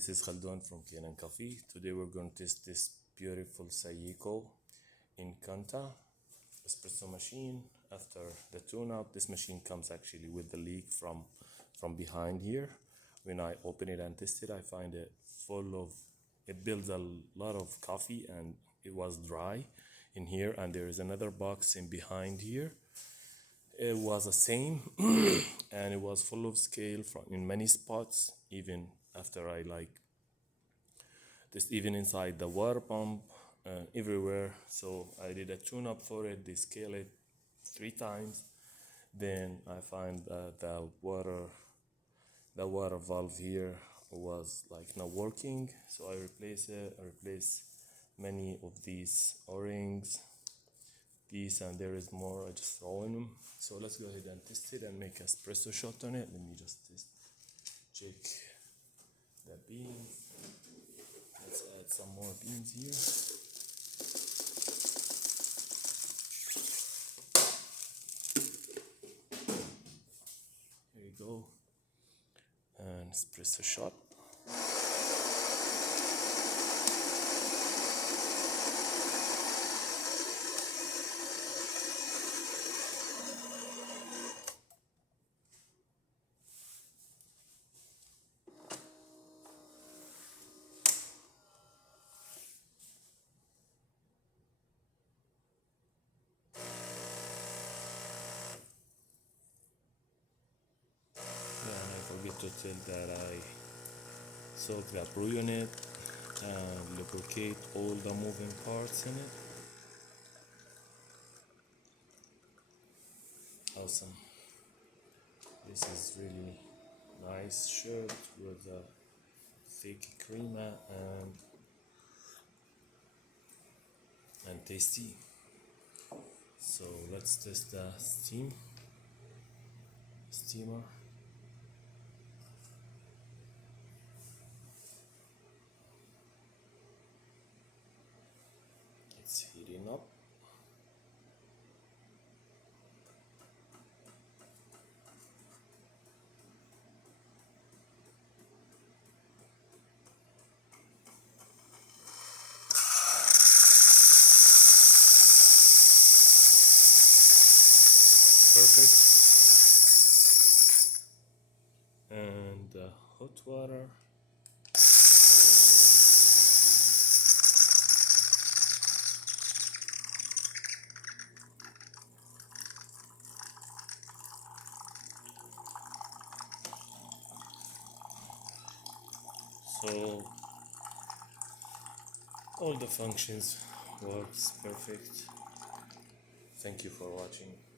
this is Khaldun from Kanen Coffee. Today we're going to test this beautiful Saeco Incanto espresso machine. After the tune-up, this machine comes actually with the leak from behind here. When I open it and test it, I find it full of, it builds a lot of coffee and it was dry in here, and there is another box in behind here. It was the same and it was full of scale in many spots, even after I this, even inside the water pump, everywhere. So I did a tune-up for it, they scale it 3 times. Then I find that the water valve here was like not working, so I replace it. I replace many of these O-rings, and there is more. I just throw in them. So let's go ahead and test it and make an espresso shot on it. Let me just check the beans. Let's add some more beans here. Here you go. And espresso shot. Forget to tell that I soak the brew unit and lubricate all the moving parts in it. Awesome. This is really nice shirt with a thick crema and tasty. So let's test the steamer. It's heating up. Perfect. And hot water. So all the functions works perfect. Thank you for watching.